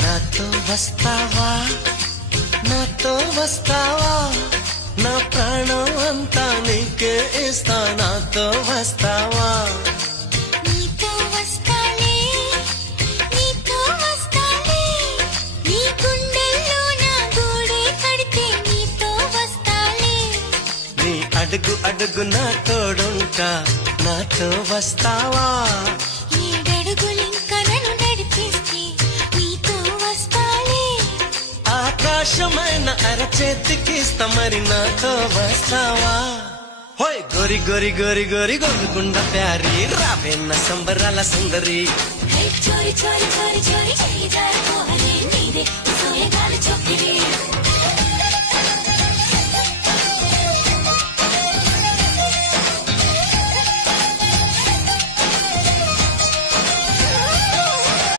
నాతో వస్తావా నాతో వస్తావా నా ప్రాణం అంతా నీకే ఇస్తా నాతో వస్తావా నీతో వస్తాలే నీతో వస్తాలే నీ గుండెల్లో నా గూడే కడితే నీతో వస్తాలే నీ అడుగు అడుగు నా తోడుంటా నాతో వస్తావా ఏడడుగులింక నన్ను నడిపిస్తే నీతో వస్తాలే ఆకాశమైన అరచేతికిస్తా మరి నాతో వస్తావా హోయ్ గోరి గోరి గోరి గోరి గోరుగుండ ప్యారి రావేన్న సంబరాల సుందరి హై చోరి చోరి